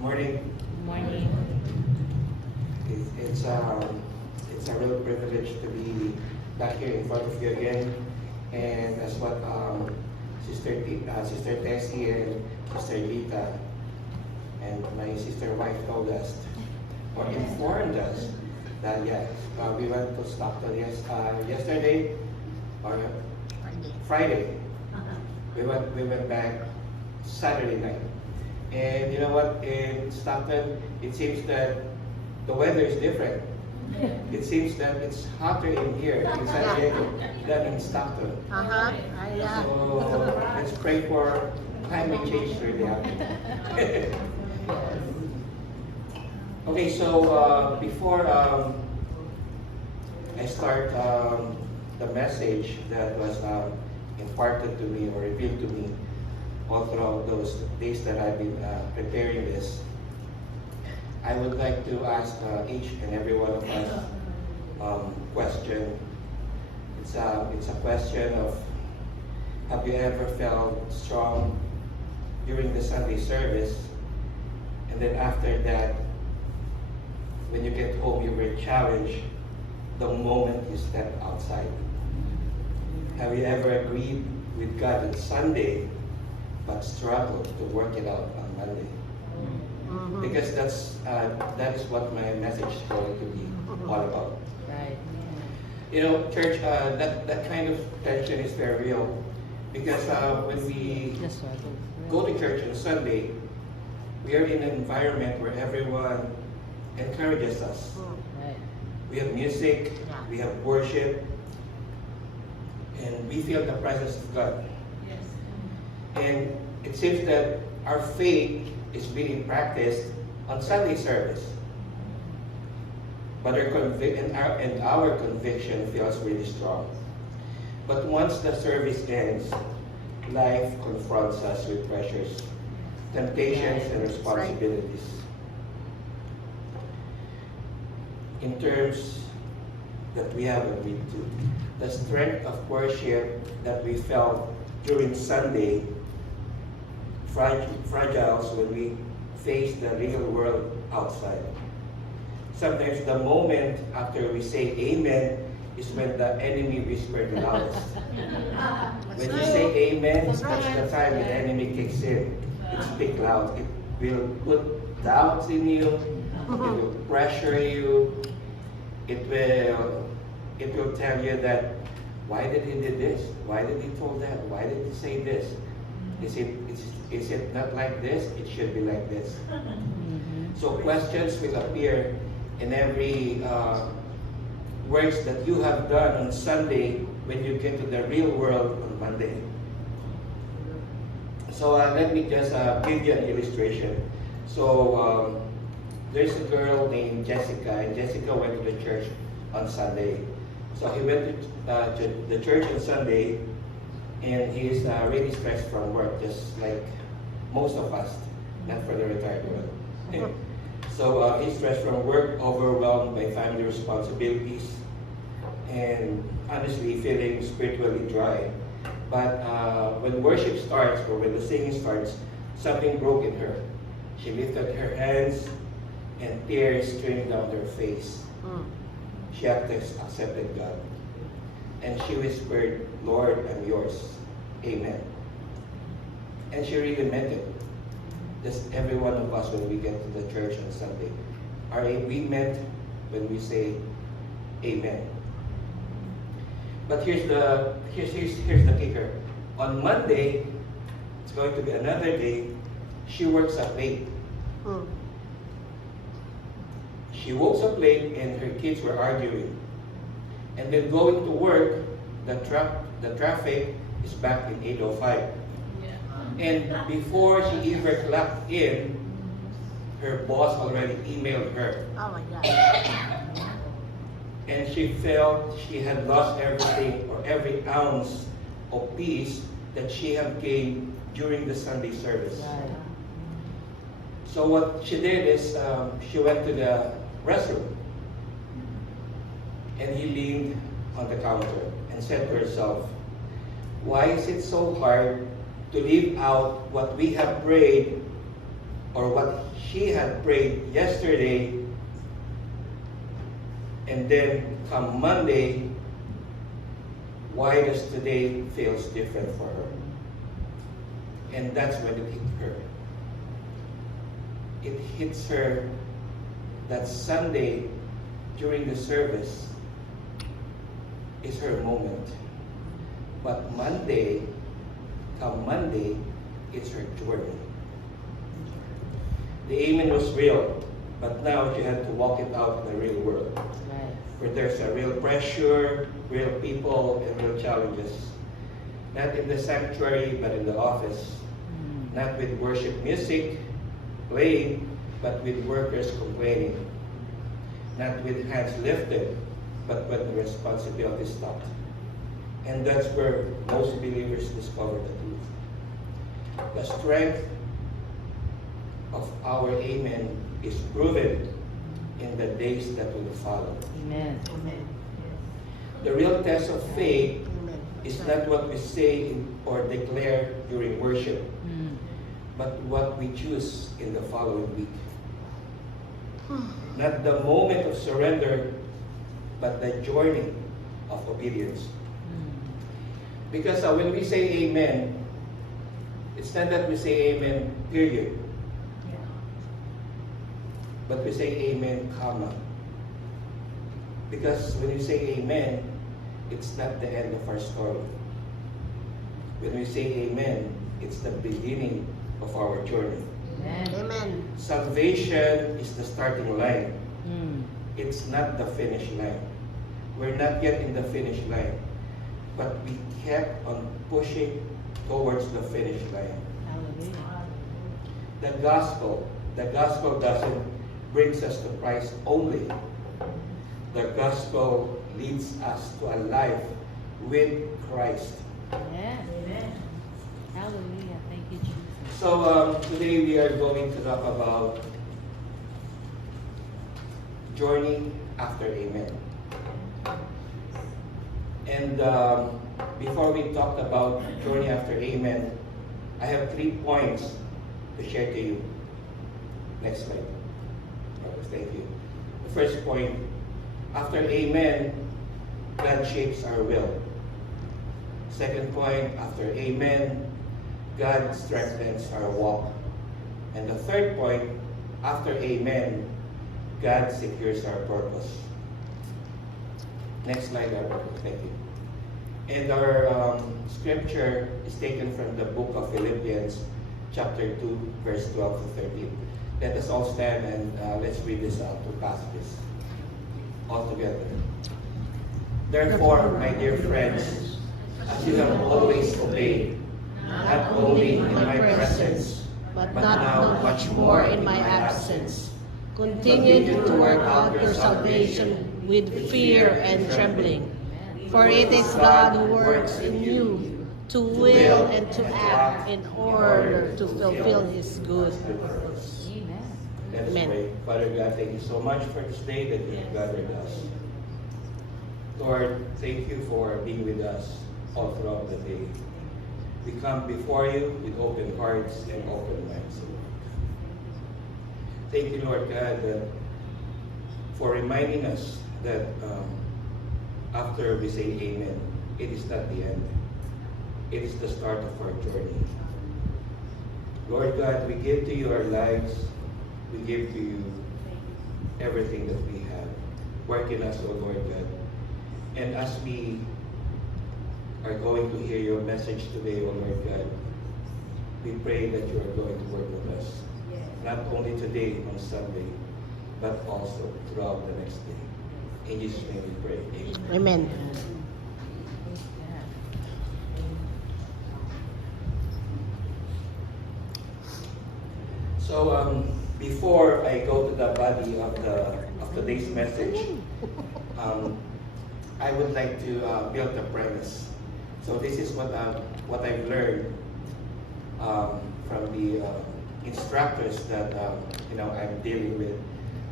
Morning. Morning. It's a real privilege to be back here in front of you again. And as what Sister Tessie and Sister Lita and my sister wife told us, or informed us, that we went to Stockton yesterday, or Friday. We went back Saturday night. And you know what? In Stockton, it seems that the weather is different. It seems that it's hotter in here in San Diego than in Stockton. So let's pray for climate change to really happen. Okay, so before I start the message that was imparted to me or revealed to me all throughout those days that I've been preparing this, I would like to ask each and every one of us question. It's a question of, have you ever felt strong during the Sunday service, and then after that, when you get home, you were challenged the moment you step outside? Have you ever agreed with God on Sunday, but struggled to work it out on Monday? Because that is what my message is going to be all about. Right. You know, church, that kind of tension is very real, because when we go to church on Sunday, we are in an environment where everyone encourages us. Right. We have music, we have worship, and we feel the presence of God. Yes. And it seems that our faith is being practiced on Sunday service. But our conviction feels really strong. But once the service ends, life confronts us with pressures, temptations, and responsibilities. In terms that we have agreed to, the strength of worship that we felt during Sunday fragile when we face the real world outside. Sometimes the moment after we say amen is when the enemy whispers the loudest. When you say amen, that's the time the enemy kicks in. It speaks loud. It will put doubts in you. It will pressure you. It will tell you that, why did he do this? Why did he told that? Why did he say this? Is it not like this? It should be like this. So questions will appear in every works that you have done on Sunday when you get to the real world on Monday. So let me just give you an illustration. So there's a girl named Jessica, and Jessica went to the church on Sunday. So he went to the church on Sunday, and he's really stressed from work, just like most of us, not for the retired world. So he's stressed from work, overwhelmed by family responsibilities, and honestly feeling spiritually dry. But when worship starts, or when the singing starts, something broke in her. She lifted her hands, and tears streamed down her face. She accepted God. And she whispered, "Lord, I'm yours. Amen." And she really meant it. Just every one of us, when we get to the church on Sunday, we meant when we say amen. But here's the kicker. On Monday, it's going to be another day. She works up late. She woke up late, and her kids were arguing. And then going to work, the traffic is back in 8:05. And before she even clocked in, her boss already emailed her. Oh my God. And she felt she had lost everything, or every ounce of peace that she had gained during the Sunday service. Right. So what she did is she went to the restroom, and he leaned on the counter and said to herself, "Why is it so hard to live out what we have prayed or what she had prayed yesterday, and then come Monday, why does today feels different for her? And that's when it hit her. It hits her that Sunday during the service is her moment. But come Monday, it's her journey. The amen was real, but now she had to walk it out in the real world. Right. Where there's a real pressure, real people, and real challenges. Not in the sanctuary, but in the office. Not with worship music playing, but with workers complaining. Not with hands lifted, but when the responsibility stopped. And that's where most believers discover the truth. The strength of our amen is proven in the days that will follow. Amen. Amen. The real test of faith is not what we say or declare during worship, but what we choose in the following week. Not the moment of surrender, but the journey of obedience. Because when we say amen, it's not that we say amen, period. But we say amen, comma. Because when you say amen, it's not the end of our story. When we say amen, it's the beginning of our journey. Amen. Amen. Salvation is the starting line. It's not the finish line. We're not yet in the finish line, but we kept on pushing towards the finish line. Hallelujah. The gospel doesn't bring us to Christ only. The gospel leads us to a life with Christ. Yes. Amen. Hallelujah. Thank you, Jesus. So today we are going to talk about journey after amen. And before we talk about journey after amen, I have 3 points to share to you. Next slide. Thank you. The first point, after amen, God shapes our will. Second point, after amen, God strengthens our walk. And the third point, after amen, God secures our purpose. Next slide, thank you. And our scripture is taken from the book of Philippians, chapter 2, verse 12 to 13. Let us all stand and let's read this out, 2 passages all together. Therefore, my dear friends, as you have always obeyed, not only in my presence, but now much more in my absence, continue to work out your salvation with fear and trembling. For it is God who works in you to will and to act in order to fulfill His good purpose. Amen. Let us Amen. pray. Father God, thank you so much for this day that you have gathered us. Lord, thank you for being with us all throughout the day. We come before you with open hearts and open minds. Thank you, Lord God, for reminding us that after we say amen, it is not the end. It is the start of our journey. Lord God, we give to you our lives. We give to you everything that we have. Work in us, O Lord God. And as we are going to hear your message today, O Lord God, we pray that you are going to work with us. Not only today on Sunday, but also throughout the next day. In Jesus' name we pray. Amen. Amen. So before I go to the body of today's message, I would like to build a premise. So this is what I've learned from the instructors that I'm dealing with.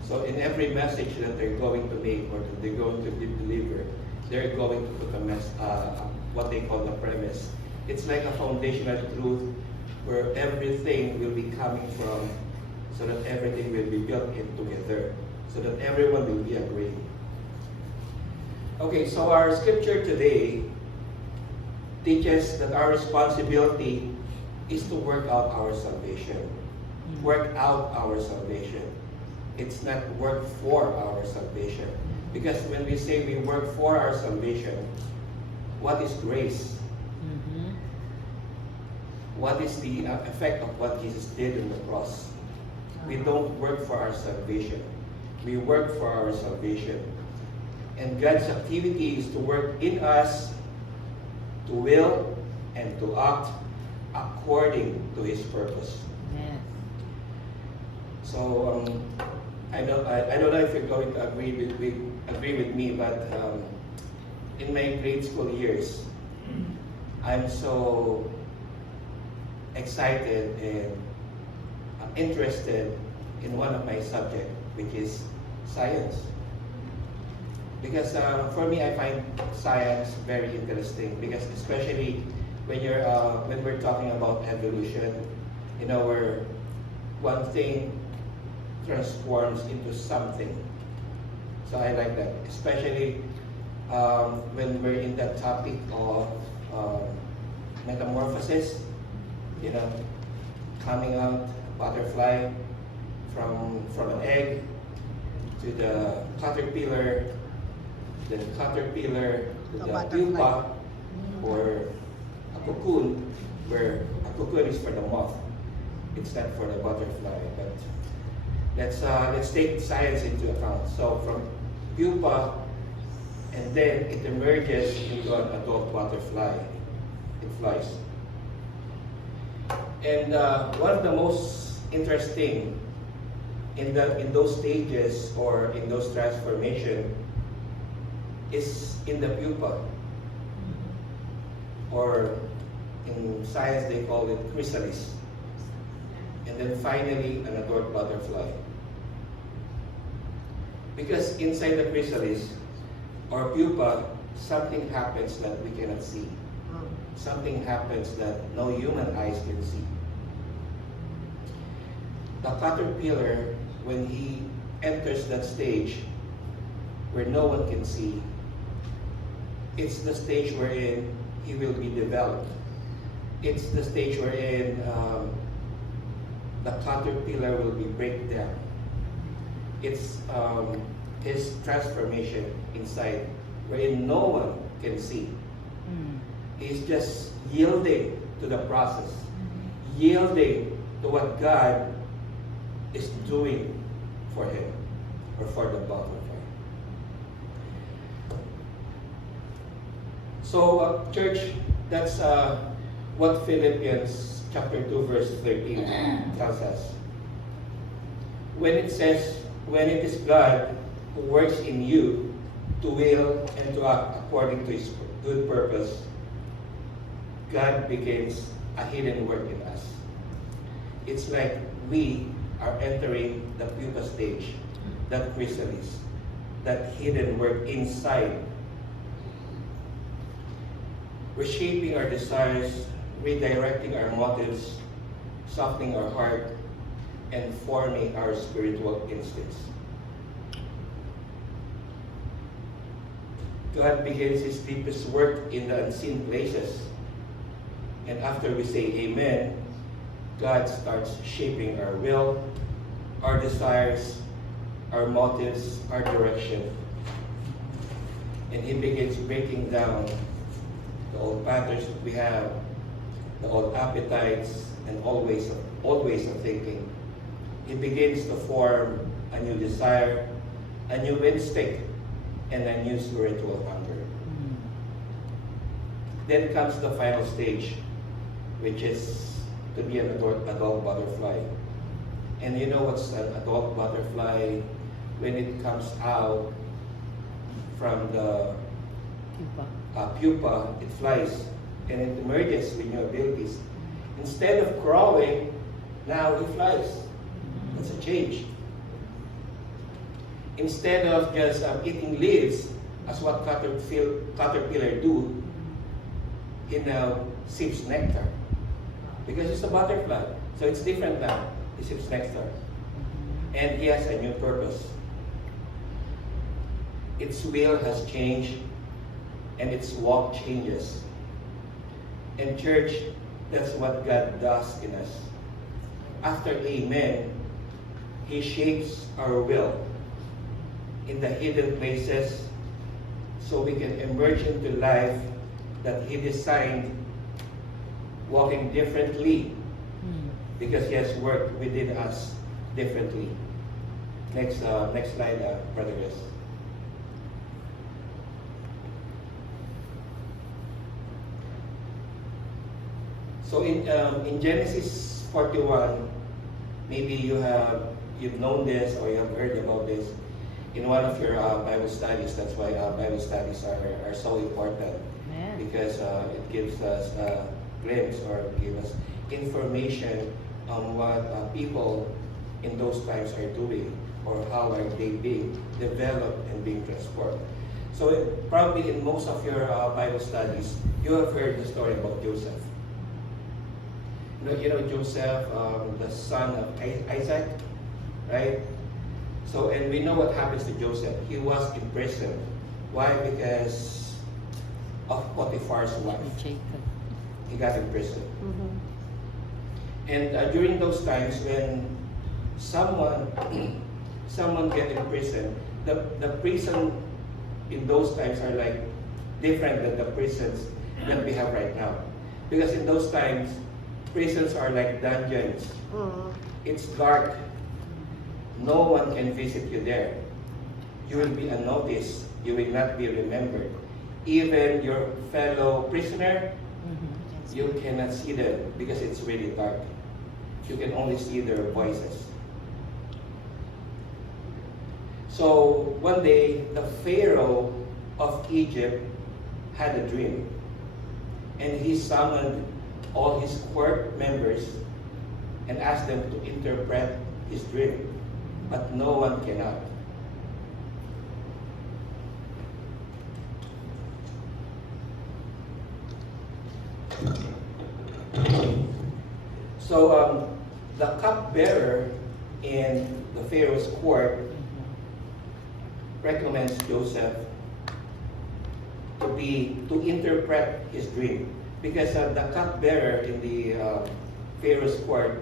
So in every message that they're going to make or that they're going to deliver, they're going to put what they call the premise. It's like a foundational truth where everything will be coming from so that everything will be built in together, so that everyone will be agreeing. Okay, so our scripture today teaches that our responsibility is to work out our salvation. Work out our salvation. It's not work for our salvation. Because when we say we work for our salvation, what is grace? What is the effect of what Jesus did on the cross? We don't work for our salvation. We work for our salvation. And God's activity is to work in us to will and to act according to His purpose. Yes. So I don't know if you're going to agree with me, but in my grade school years, I'm so excited and interested in one of my subjects, which is science. Because for me, I find science very interesting. Because especially when we're talking about evolution, where one thing transforms into something. So I like that, especially when we're in that topic of metamorphosis. Coming out butterfly from an egg to the caterpillar. The caterpillar to the pupa, or a cocoon, where a cocoon is for the moth. It's not for the butterfly. But let's take science into account. So from pupa, and then it emerges into an adult butterfly. It flies. And one of the most interesting in those stages or in those transformations is in the pupa, or in science they call it chrysalis, and then finally an adult butterfly. Because inside the chrysalis or pupa, something happens that we cannot see. Something happens that no human eyes can see. The caterpillar, when he enters that stage where no one can see, it's the stage wherein he will be developed. It's the stage wherein the caterpillar will be break down. It's his transformation inside, wherein no one can see. He's just yielding to the process, yielding to what God is doing for him, or for the butterfly. So, church, that's what Philippians chapter 2, verse 13 tells us. When it says, when it is God who works in you to will and to act according to His good purpose, God begins a hidden work in us. It's like we are entering the pupa stage, that chrysalis, that hidden work inside. Reshaping our desires, redirecting our motives, softening our heart, and forming our spiritual instincts. God begins His deepest work in the unseen places. And after we say amen, God starts shaping our will, our desires, our motives, our direction. And He begins breaking down the old patterns that we have, the old appetites, and old ways of thinking. He begins to form a new desire, a new instinct, and a new spiritual hunger. Then comes the final stage, which is to be an adult butterfly. And you know what's an adult butterfly? When it comes out from the pupa, it flies, and it emerges with new abilities. Instead of crawling, now he flies. That's a change. Instead of just eating leaves, as what caterpillar do, he now sips nectar. Because it's a butterfly, so it's different now. He sips nectar. and he has a new purpose. Its will has changed, and its walk changes. And church, that's what God does in us. After Amen, He shapes our will in the hidden places so we can emerge into life that He designed, walking differently because He has worked within us differently. Next slide, Brother Chris. So in Genesis 41, maybe you've known this or you have heard about this in one of your Bible studies. That's why Bible studies are so important. Amen. Because it gives us a glimpse or give us information on what people in those times are doing or how are they being developed and being transformed. So probably in most of your Bible studies, you have heard the story about Joseph. You know Joseph, the son of Isaac, right? So, and we know what happens to Joseph. He was in prison. Why? Because of Potiphar's wife. Jacob. He got in prison. Mhm. And during those times when someone get in prison, the prison in those times are like different than the prisons that we have right now. Because in those times, prisons are like dungeons. Mhm. It's dark. No one can visit you there. You will be unnoticed. You will not be remembered. Even your fellow prisoner, you cannot see them because it's really dark. You can only see their voices. So one day, the Pharaoh of Egypt had a dream. And he summoned all his court members and asked them to interpret his dream. But no one cannot. So the cupbearer in the Pharaoh's court recommends Joseph to interpret his dream, because the cupbearer in the Pharaoh's court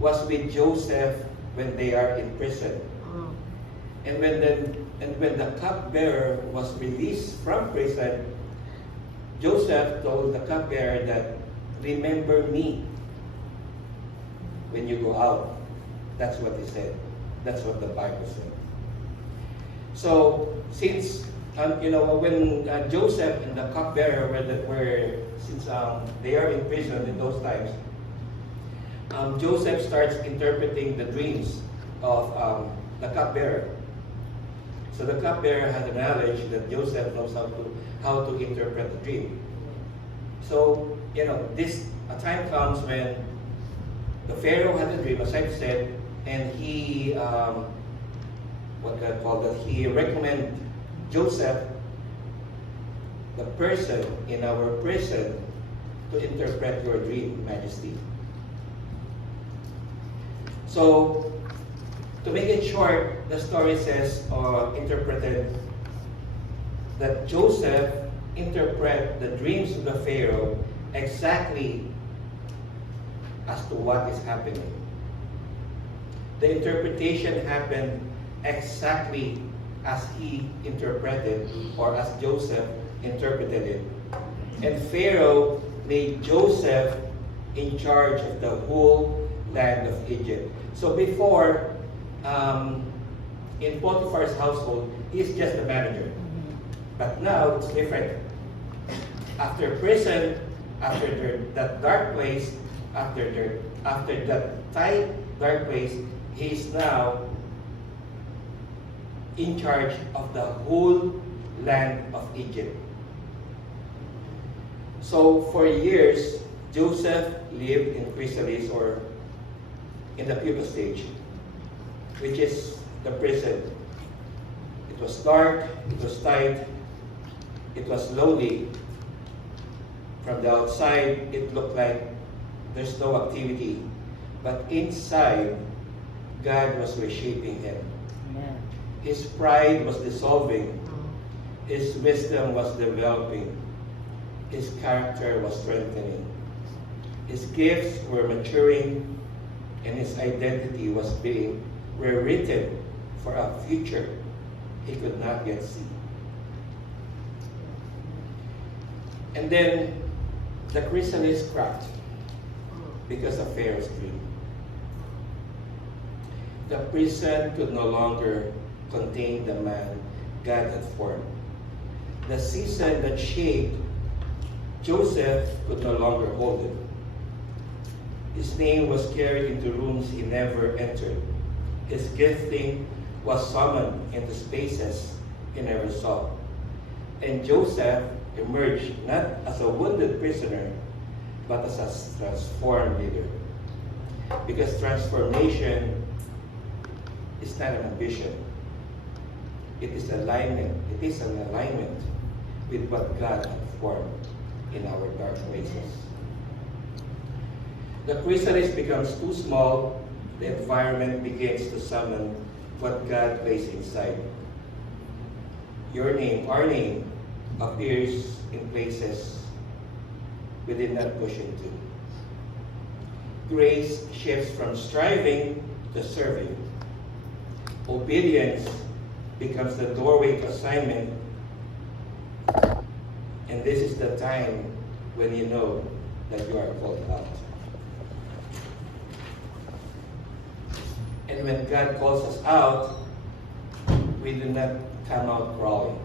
was with Joseph when they are in prison. Mhm. And when the cupbearer was released from prison, Joseph told the cupbearer that, "Remember me when you go out." That's what he said. That's what the Bible said. So since when Joseph and the cupbearer since they are in prison in those times, Joseph starts interpreting the dreams of the cupbearer. So the cupbearer has the knowledge that Joseph knows how to interpret the dream. So a time comes when the Pharaoh had a dream, as I've said, and he he recommended Joseph, the person in our prison, to interpret your dream, Majesty. So, to make it short, the story says, or interpreted, that Joseph interpreted the dreams of the Pharaoh exactly as to what is happening. The interpretation happened exactly as he interpreted, or as Joseph interpreted it. And Pharaoh made Joseph in charge of the whole land of Egypt. So before, in Potiphar's household, he's just the manager. But now it's different. After prison, after that dark place, after that tight, dark place, he's now in charge of the whole land of Egypt. So for years, Joseph lived in chrysalis, or in the pupa stage, which is the prison. It was dark, it was tight, it was lonely. From the outside, it looked like there's no activity. But inside, God was reshaping him. Amen. His pride was dissolving. His wisdom was developing. His character was strengthening. His gifts were maturing, and his identity was being rewritten for a future he could not yet see. And then the chrysalis cracked because of Pharaoh's dream. The prison could no longer contain the man God had formed. The season that shaped Joseph could no longer hold him. His name was carried into rooms he never entered. His gifting was summoned into spaces he never saw. And Joseph emerged not as a wounded prisoner, but as a transformed leader. Because transformation is not an ambition. It is alignment. It is an alignment with what God had formed in our dark places. The chrysalis becomes too small, the environment begins to summon what God placed inside. Your name, our name, appears in places we did not push into. Grace shifts from striving to serving. Obedience becomes the doorway to assignment. And this is the time when you know that you are called out. And when God calls us out, we do not come out crawling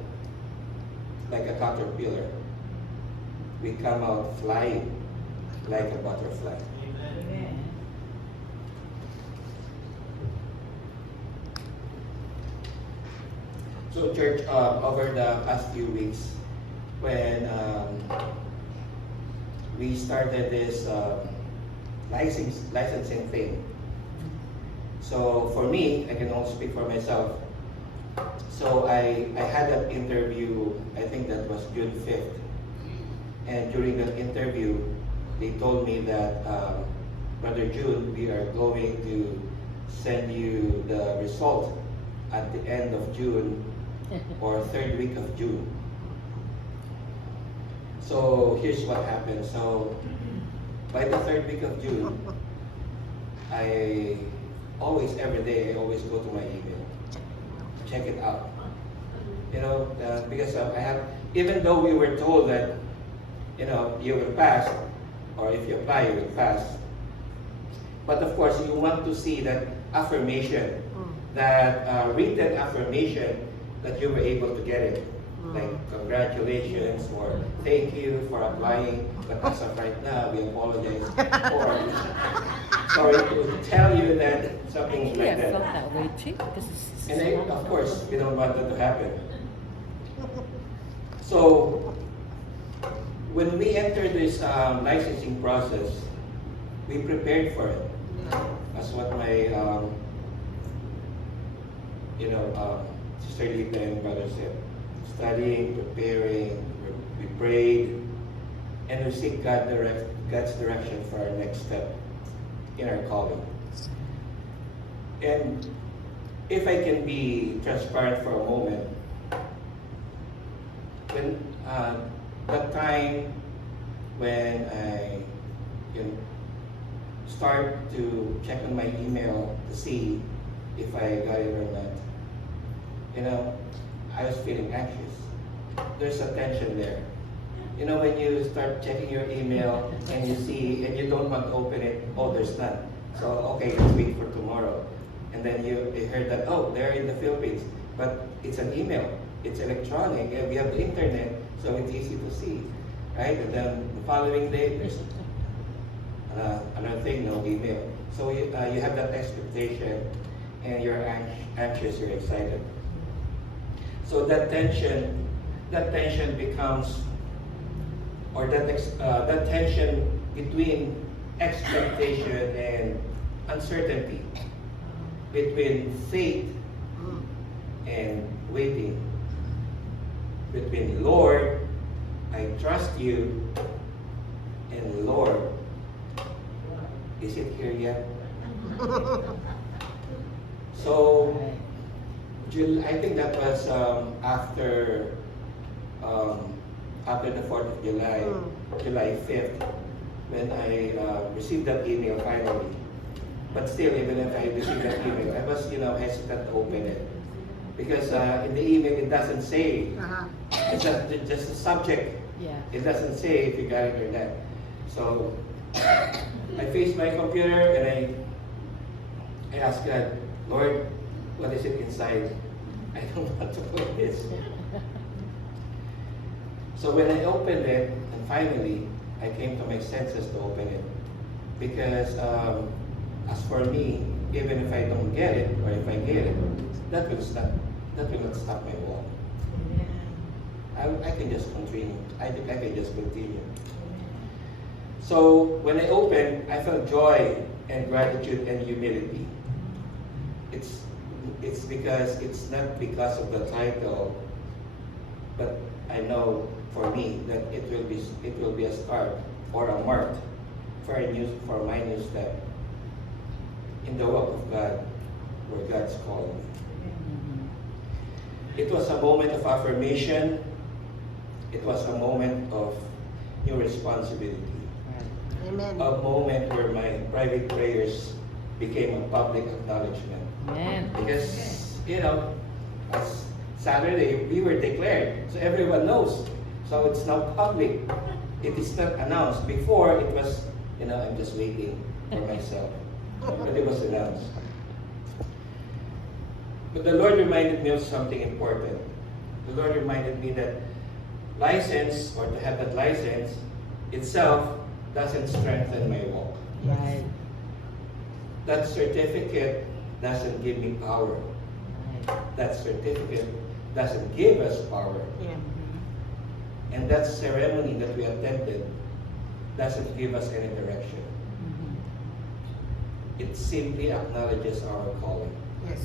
like a caterpillar. We come out flying like a butterfly. Amen. So church, over the past few weeks, when we started this licensing thing, so for me, I can only speak for myself. So I had an interview, I think that was June 5th. And during that interview, they told me that, Brother June, we are going to send you the result at the end of June or third week of June. So here's what happened. So by the third week of June, every day, I always go to my email, check it out. You know, because I have, even though we were told that, you know, you will pass, or if you apply, you will pass. But of course, you want to see that affirmation, that written affirmation that you were able to get it. Like, congratulations, or thank you for applying, but as of right now, we apologize for, sorry to tell you that something Actually, like I felt that. that way too, because it's And of course, we don't want that to happen. So, when we entered this licensing process, we prepared for it. That's what my, Sister Lita and brother said. Studying, preparing, we prayed, and we seek God's direction for our next step in our calling. And if I can be transparent for a moment, when the time when I start to check on my email to see if I got it or not, I was feeling anxious. There's a tension there. You know, when you start checking your email and you see, and you don't want to open it, oh, there's none. So, okay, let's wait for tomorrow. And then you heard that, oh, they're in the Philippines. But it's an email. It's electronic. And we have the internet, so it's easy to see. Right? And then the following day, there's another thing, no email. So you have that expectation, and you're anxious, you're excited. So that tension becomes, or that tension between expectation and uncertainty, between faith and waiting, between Lord, I trust you, and Lord, is it here yet? So, Right. I think that was after the 4th of July, July 5th, when I received that email finally. But still, even if I received that email, I was, hesitant to open it. Because in the email, it doesn't say, it's just a subject. Yeah. It doesn't say if you got it or not. So, I faced my computer and I asked God, Lord, what is it inside? I don't know what to put this. So when I opened it, and finally, I came to my senses to open it. Because as for me, even if I don't get it, or if I get it, that will not stop my walk. I can just continue. I think I can just continue. So when I opened, I felt joy and gratitude and humility. It's because it's not because of the title, but I know for me that it will be a start or a mark for my new step in the walk of God, where God's calling me. It was a moment of affirmation. It was a moment of new responsibility. Amen. A moment where my private prayers became a public acknowledgement. Amen. Because, as Saturday, we were declared. So everyone knows. So it's now public. It is not announced. Before, it was, I'm just waiting for myself. But it was announced. But the Lord reminded me of something important. The Lord reminded me that license, or to have that license itself, doesn't strengthen my walk. Right. That certificate doesn't give me power. Right. That certificate doesn't give us power. Yeah. And that ceremony that we attended doesn't give us any direction. It simply acknowledges our calling. Yes.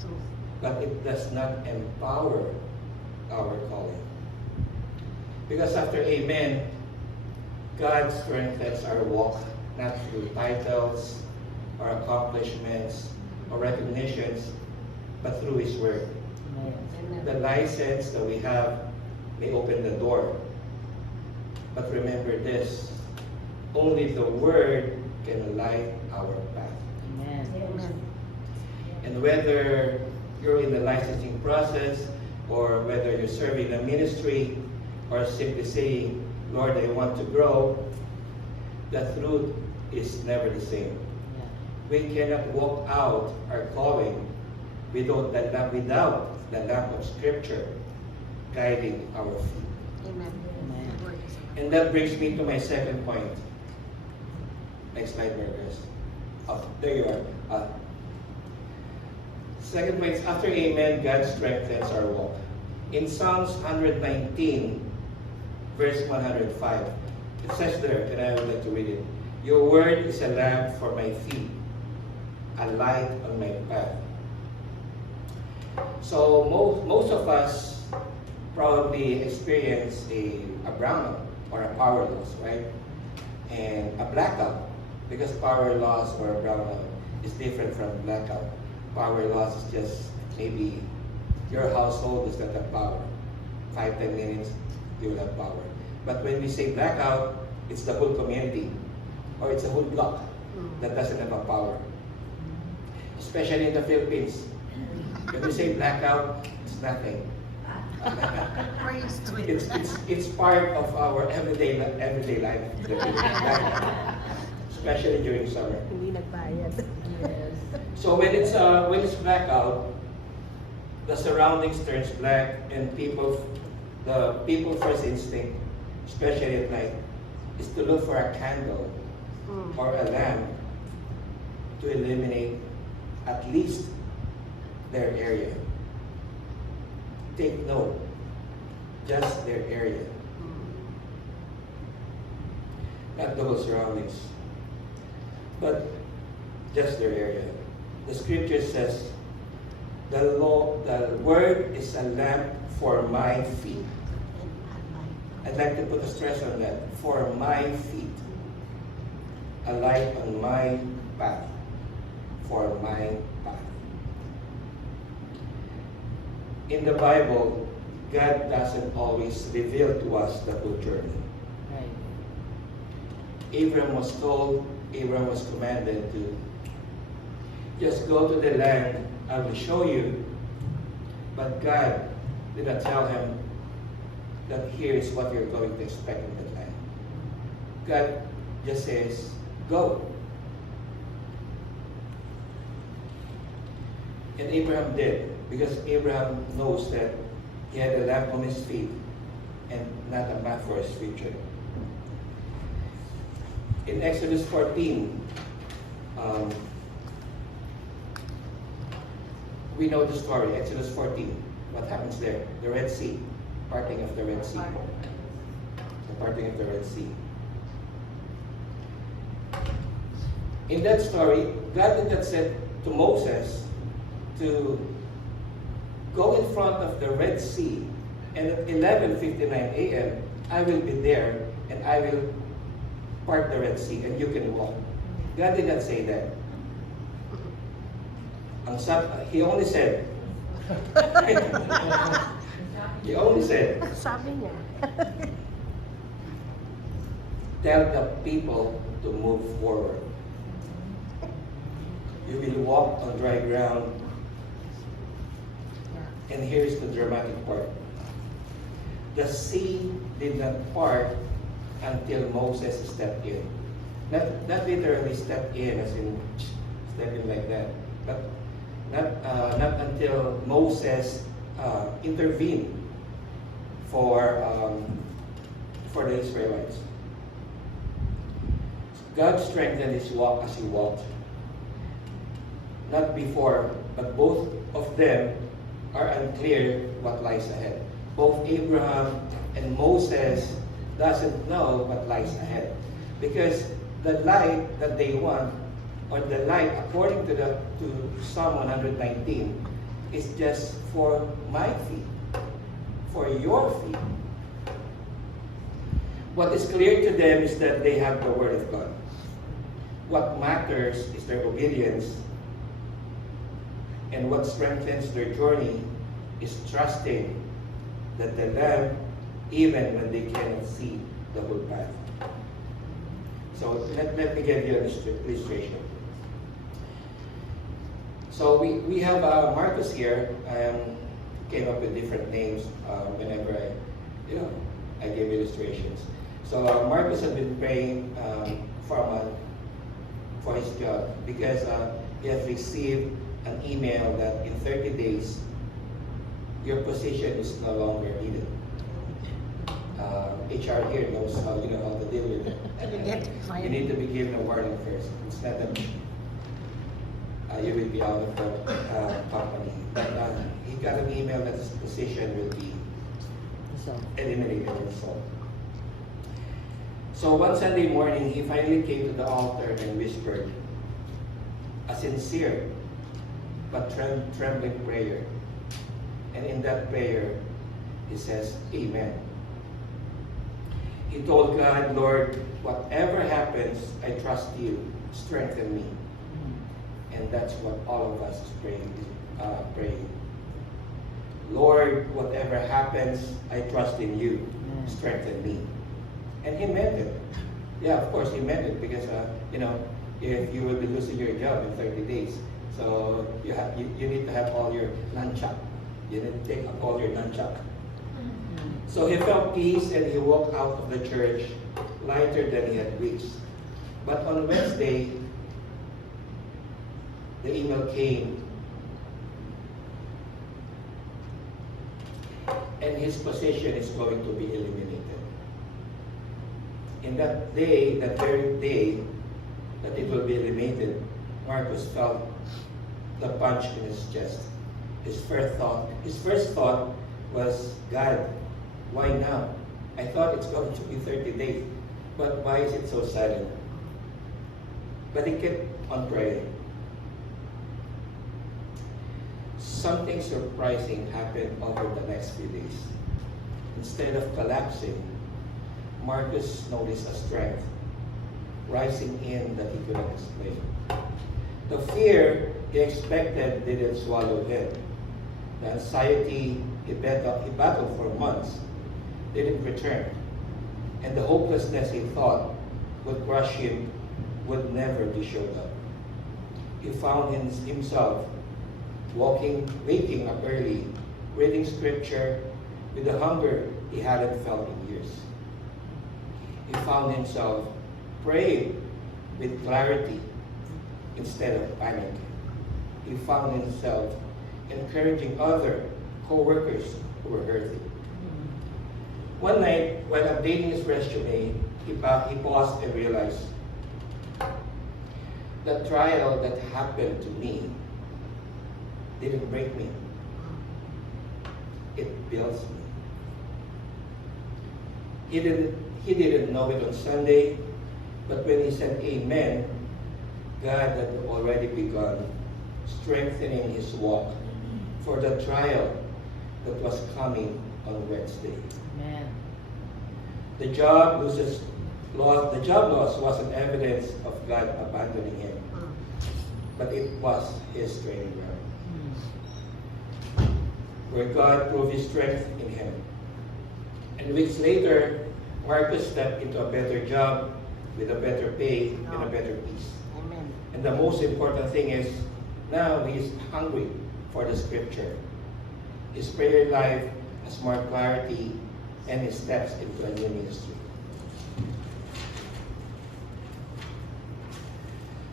True. But it does not empower our calling. Because after Amen, God strengthens our walk, not through titles or accomplishments or recognitions, but through His Word. Amen. The license that we have may open the door. But remember this, only the Word can light our path. Amen. Amen. And whether you're in the licensing process, or whether you're serving a ministry, or simply saying, Lord, I want to grow, the truth is never the same. Yeah. We cannot walk out our calling without the lamp of Scripture guiding our feet. Amen. Amen. And that brings me to my second point. Next slide, Marcus. Oh, there you are. Second point is, after Amen, God strengthens our walk. In Psalms 119, verse 105, it says there, and I would like to read it. Your word is a lamp for my feet, a light on my path. So most of us probably experience a brownout or a power loss, right? And a blackout, because power loss or a brownout is different from blackout. Power loss is just maybe your household does not have power. 5-10 minutes, you will have power. But when we say blackout, it's the whole community, or it's a whole block that doesn't have a power. Especially in the Philippines. When we say blackout, it's nothing. Praise to it. It's part of our everyday life. Especially during summer. Hindi nagbayad. Yes. So when it's blackout, the surroundings turns black, and the people first instinct, especially at night, is to look for a candle or a lamp to illuminate at least their area. Take note, just their area, not the whole surroundings, but just their area. The scripture says, the word is a lamp for my feet. I'd like to put a stress on that. For my feet. A light on my path. for my path. In the Bible, God doesn't always reveal to us the full journey. Right. Abraham was told, Abraham was commanded to just go to the land I will show you. But God did not tell him that here is what you're going to expect in the land. God just says, go. And Abraham did, because Abraham knows that he had a lamp on his feet and not a map for his future. In Exodus 14, we know the story. Exodus 14. What happens there? The Red Sea. Parting of the Red Sea. The parting of the Red Sea. In that story, God did not say to Moses to go in front of the Red Sea, and at 11:59 a.m. I will be there and I will part the Red Sea and you can walk. God did not say that. He only said, Sabi niya. tell the people to move forward. You will walk on dry ground. And here's the dramatic part. The sea did not part until Moses stepped in. Not literally stepped in as in step in like that, but not until Moses intervened for the Israelites. God strengthened his walk as he walked. Not before, but both of them are unclear what lies ahead. Both Abraham and Moses doesn't know what lies ahead, because the light that they want, or the light according to Psalm 119, is just for my feet, for your feet. What is clear to them is that they have the Word of God. What matters is their obedience, and what strengthens their journey is trusting that the Lamb, even when they cannot see the whole path. So let me give you an illustration. So we have Marcus here. Came up with different names whenever I give illustrations. So Marcus has been praying for his job, because he has received an email that in 30 days your position is no longer needed. HR here knows how to deal with it. You need to be given a warning first. It's not that you will be out of the company. But he got an email that his position will be eliminated or so. So one Sunday morning, he finally came to the altar and whispered a sincere but trembling prayer. And in that prayer, he says, Amen. He told God, Lord, whatever happens, I trust you. Strengthen me. And that's what all of us is praying. Lord, whatever happens, I trust in you. Strengthen me. And he meant it. Yeah, of course he meant it, because if you will be losing your job in 30 days, so you need to have all your nunchuck. You need to take up all your nunchuck. So he felt peace and he walked out of the church lighter than he had reached. But on Wednesday, the email came, and his position is going to be eliminated. In that day, that very day that it will be eliminated, Marcus felt the punch in his chest. His first thought was, God, why now? I thought it's going to be 30 days, but why is it so sudden? But he kept on praying. Something surprising happened over the next few days. Instead of collapsing, Marcus noticed a strength rising in that he couldn't explain. The fear he expected didn't swallow him. The anxiety he battled for months didn't return. And the hopelessness he thought would crush him would never be showed up. He found himself waking up early, reading scripture with a hunger he hadn't felt in years. He found himself praying with clarity instead of panic. He found himself encouraging other co-workers who were hurting. One night, while updating his resume, he paused and realized, the trial that happened to me didn't break me. It builds me. He didn't know it on Sunday, but when he said amen, God had already begun strengthening his walk for the trial that was coming on Wednesday. Amen. The job loss wasn't evidence of God abandoning him, but it was his training ground, where God proved his strength in him. And weeks later, Marcus stepped into a better job with a better pay and a better peace. Amen. And the most important thing is, now he is hungry for the scripture. His prayer life has more clarity and he steps into a new ministry.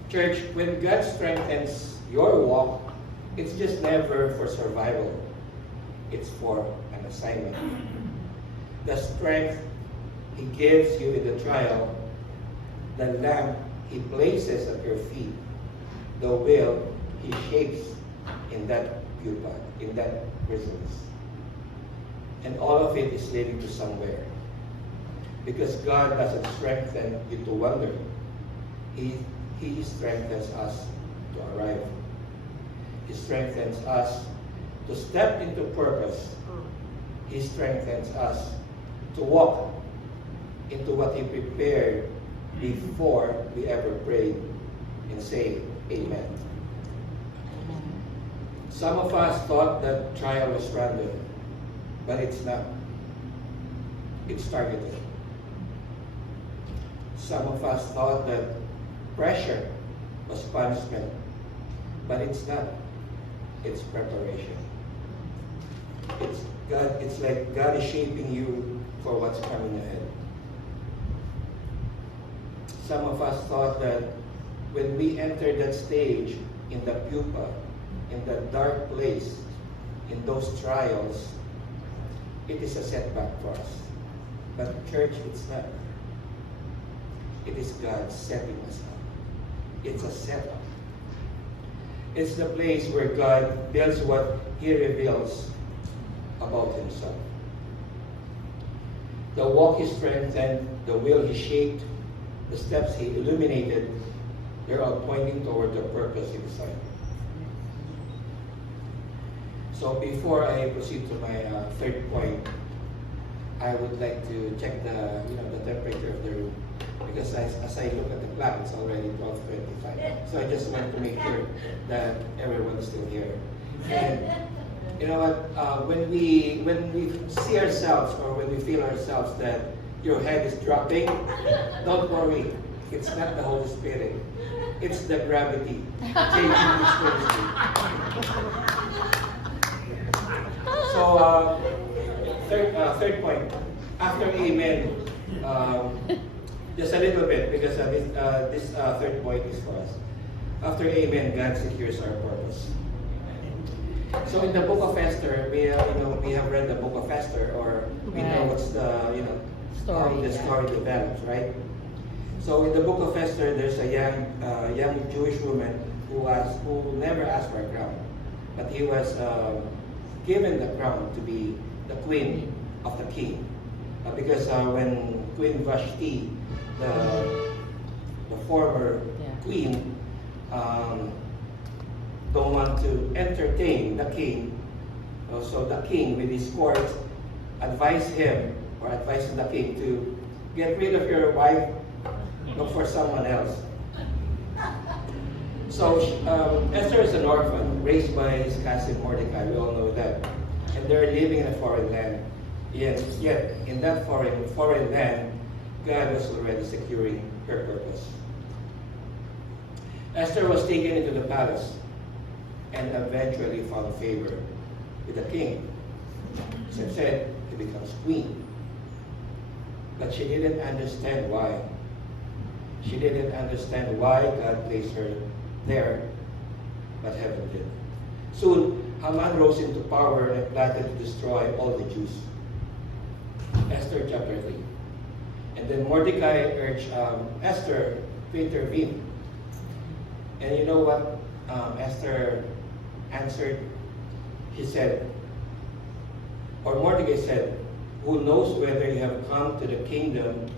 Church, when God strengthens your walk, it's just never for survival. It's for an assignment. The strength he gives you in the trial, the lamp he places at your feet, the will he shapes in that pupa, in that chrysalis. And all of it is leading to somewhere. Because God doesn't strengthen you to wander. He strengthens us to arrive. He strengthens us to step into purpose. He strengthens us to walk into what He prepared before we ever prayed and say amen. Some of us thought that trial was random, but it's not. It's targeted. Some of us thought that pressure was punishment, but it's not. It's preparation. It's like God is shaping you for what's coming ahead. Some of us thought that when we entered that stage in the pupa, in the dark place, in those trials, it is a setback for us. But church, it's not. It is God setting us up. It's a setup. It's the place where God builds what He reveals about Himself. The walk He strengthened, the will He shaped, the steps He illuminated, they're all pointing toward the purpose He designed. So before I proceed to my third point, I would like to check the temperature of the room, because as I look at the clock, it's already 12:25. So I just want to make sure that everyone's still here. And you know what? When we see ourselves or when we feel ourselves that your head is dropping, don't worry. It's not the Holy Spirit. It's the gravity changing this ministry. So third point. After amen, just a little bit, because this third point is for us. After amen, God secures our purpose. So in the book of Esther, we have read the book of Esther, or we know what's the how the story develops, right? So in the book of Esther, there's a young Jewish woman who never asked for a crown, but he was given the crown to be the queen of the king, because when Queen Vashti, the former queen, don't want to entertain the king, so the king with his court advising the king to get rid of your wife, look for someone else. So Esther is an orphan raised by his cousin Mordecai. We all know that. And they're living in a foreign land. Yet in that foreign land, God was already securing her purpose. Esther was taken into the palace and eventually found favor with the king. As I said, she becomes queen. But she didn't understand why. She didn't understand why God placed her there, but heaven did. Soon, Haman rose into power and plotted to destroy all the Jews. Esther chapter 3. And then Mordecai urged Esther to intervene. And you know what Esther answered? He said, or Mordecai said, "Who knows whether you have come to the kingdom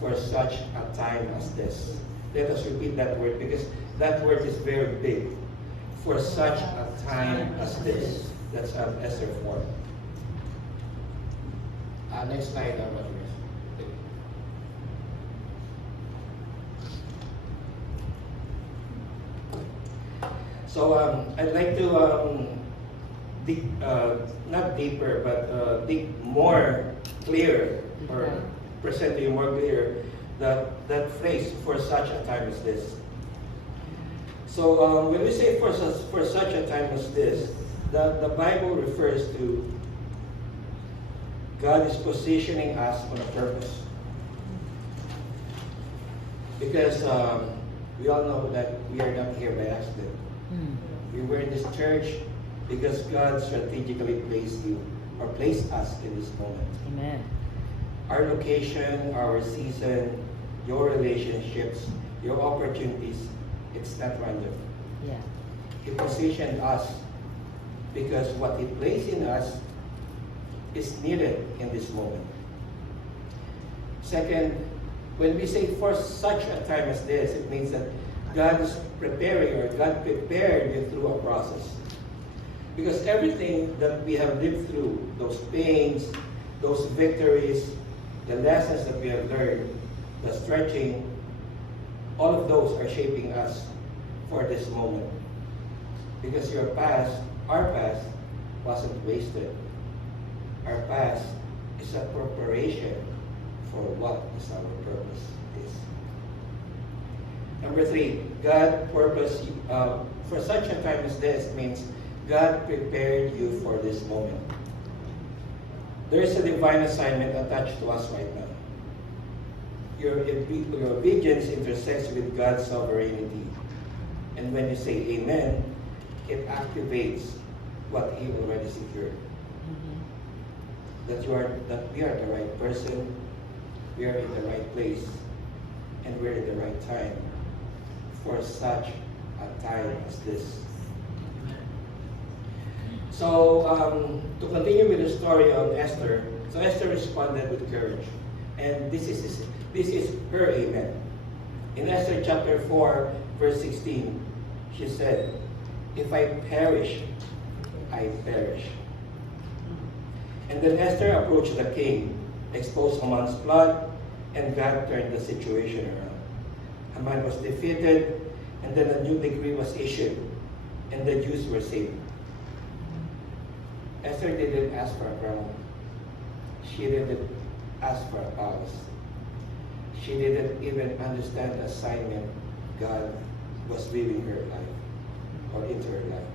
for such a time as this?" Let us repeat that word because that word is very big. For such a time as this. That's Esther 4. Next slide, Rodriguez. So I'd like to dig, not deeper, but dig more clear, or present to you more clear that phrase, for such a time as this. So when we say for such a time as this, the Bible refers to God is positioning us on a purpose. Because we all know that we are not here by accident. We were in this church because God strategically placed you or placed us in this moment. Amen. Our location, our season, your relationships, your opportunities, it's not random. Yeah. He positioned us because what He placed in us is needed in this moment. Second, when we say for such a time as this, it means that God is preparing, or God prepared you through a process. Because everything that we have lived through, those pains, those victories, the lessons that we have learned, the stretching, all of those are shaping us for this moment. Because your past, our past, wasn't wasted. Our past is a preparation for what is our purpose is. Number 3, God purpose for such a time as this means God prepared you for this moment. There is a divine assignment attached to us right now. Your obedience intersects with God's sovereignty. And when you say amen, it activates what He already secured. That we are the right person, we are in the right place, and we're in the right time for such a time as this. So to continue with the story on Esther, so Esther responded with courage, and this is her amen. In Esther chapter 4, verse 16, she said, "If I perish, I perish." And then Esther approached the king, exposed Haman's plot, and God turned the situation around. Haman was defeated, and then a new decree was issued, and the Jews were saved. Esther didn't ask for a crown. She didn't ask for a palace. She didn't even understand the assignment God was giving her life, or into her life.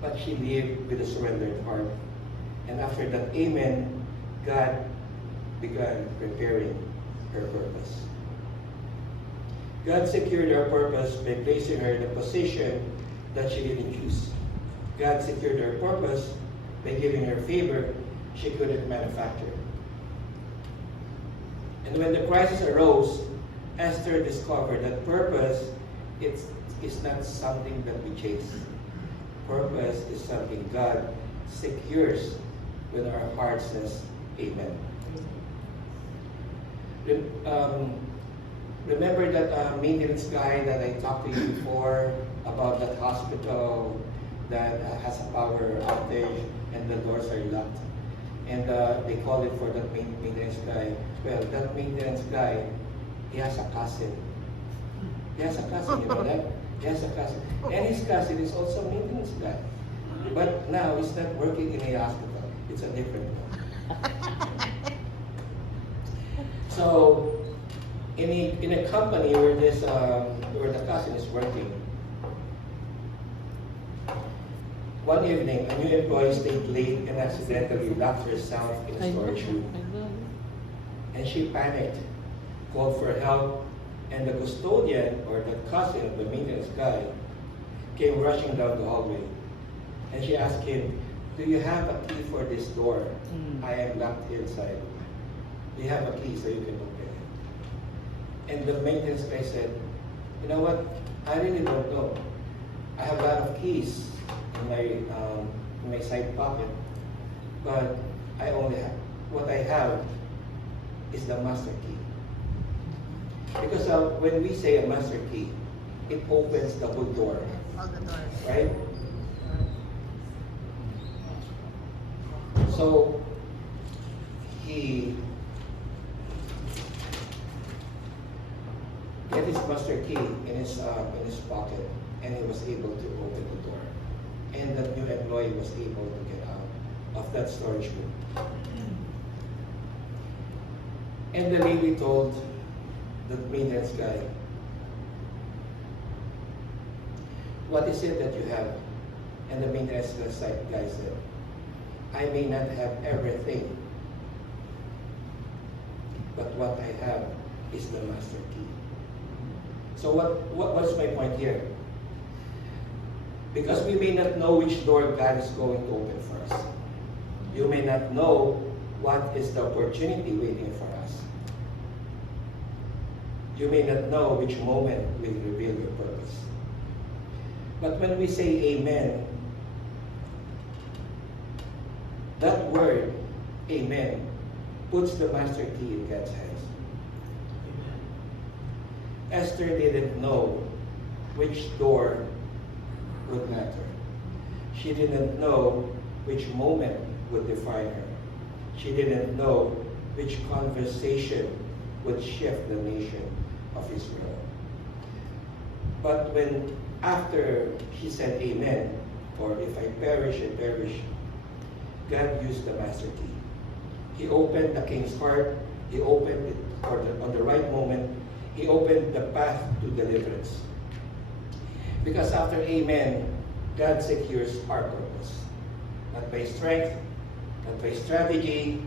But she lived with a surrendered heart. And after that amen, God began preparing her purpose. God secured her purpose by placing her in a position that she didn't choose. God secured her purpose by giving her favor she couldn't manufacture. And when the crisis arose, Esther discovered that purpose is not something that we chase. Purpose is something God secures when our heart says amen. Remember that maintenance guy that I talked to you before about that hospital that has a power outage and the doors are locked, and they call it for that maintenance guy. Well, that maintenance guy, he has a cousin. He has a cousin, you know that? He has a cousin. And his cousin is also a maintenance guy. But now he's not working in a hospital. It's a different one. So, in a company where where the cousin is working, one evening, a new employee stayed late and accidentally locked herself in a storage room. And she panicked, called for help, and the custodian, or the cousin of the maintenance guy, came rushing down the hallway. And she asked him, "Do you have a key for this door? I am locked inside. Do you have a key so you can open it?" And the maintenance guy said, "You know what? I really don't know. I have a lot of keys in my side pocket, but I only have, what I have is the master key." Because when we say a master key, it opens the whole door, All the doors. right? So he get his master key in his pocket, and he was able to open the door. And that new employee was able to get out of that storage room. And the lady told the maintenance guy, "What is it that you have?" And the maintenance guy said, "I may not have everything, but what I have is the master key." So what's my point here? Because we may not know which door God is going to open for us. You may not know what is the opportunity waiting for us. You may not know which moment will reveal your purpose. But when we say amen, that word, amen, puts the master key in God's hands. Esther didn't know which door would matter. She didn't know which moment would define her. She didn't know which conversation would shift the nation of Israel. But after she said amen, or if I perish, I perish, God used the master key. He opened the king's heart. He opened it on the right moment. He opened the path to deliverance. Because after amen, God secures our purpose. Not by strength, not by strategy,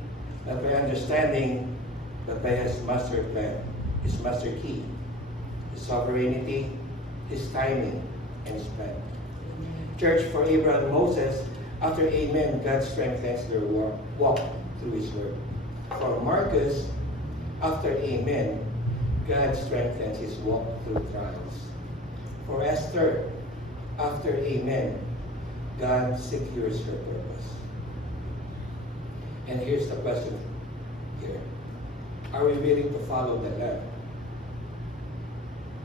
not by understanding, but by His master plan, His master key, His sovereignty, His timing, and His plan. Church, for Abraham and Moses, after amen, God strengthens their walk through His word. For Marcus, after amen, God strengthens his walk through trials. For Esther, after amen, God secures her purpose. And here's the question here. Are we willing to follow the Lamb,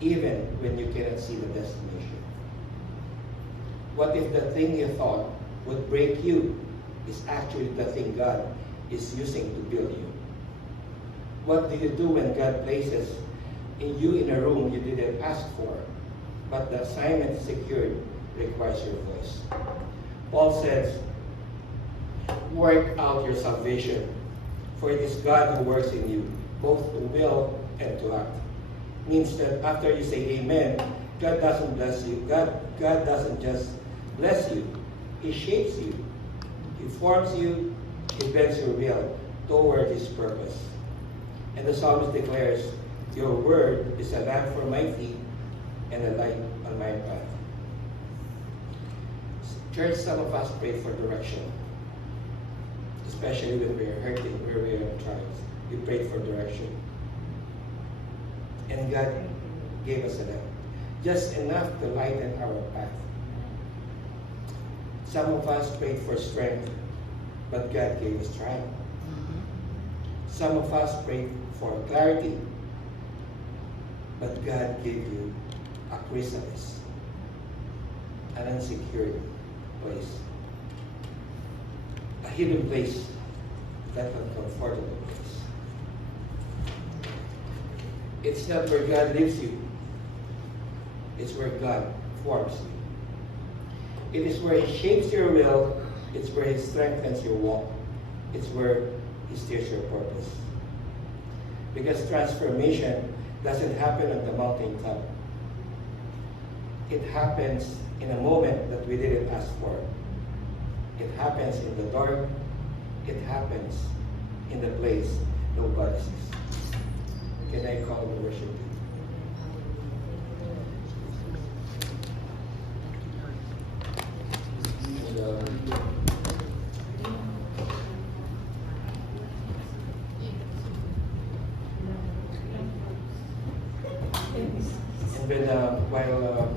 even when you cannot see the destination? What if the thing you thought would break you is actually the thing God is using to build you? What do you do when God places you in a room you didn't ask for, but the assignment secured requires your voice? Paul says, "Work out your salvation, for it is God who works in you, both to will and to act." Means that after you say amen, God doesn't bless you. God doesn't just bless you. He shapes you. He forms you. He bends your will toward His purpose. And the psalmist declares, "Your word is a lamp for my feet and a light on my path." Church, some of us pray for direction, especially when we are hurting, where we are in trials. We prayed for direction. And God gave us a lamp, just enough to lighten our path. Some of us prayed for strength, but God gave us triumph. Some of us prayed for clarity, but God gave you a chrysalis, an unsecured place, a hidden place, that uncomfortable place. It's not where God leaves you. It's where God forms you. It is where He shapes your will. It's where He strengthens your walk. It's where He steers your purpose. Because transformation doesn't happen on the mountaintop. It happens in a moment that we didn't ask for. It happens in the dark. It happens in the place nobody sees. Can I call the worship team? And then while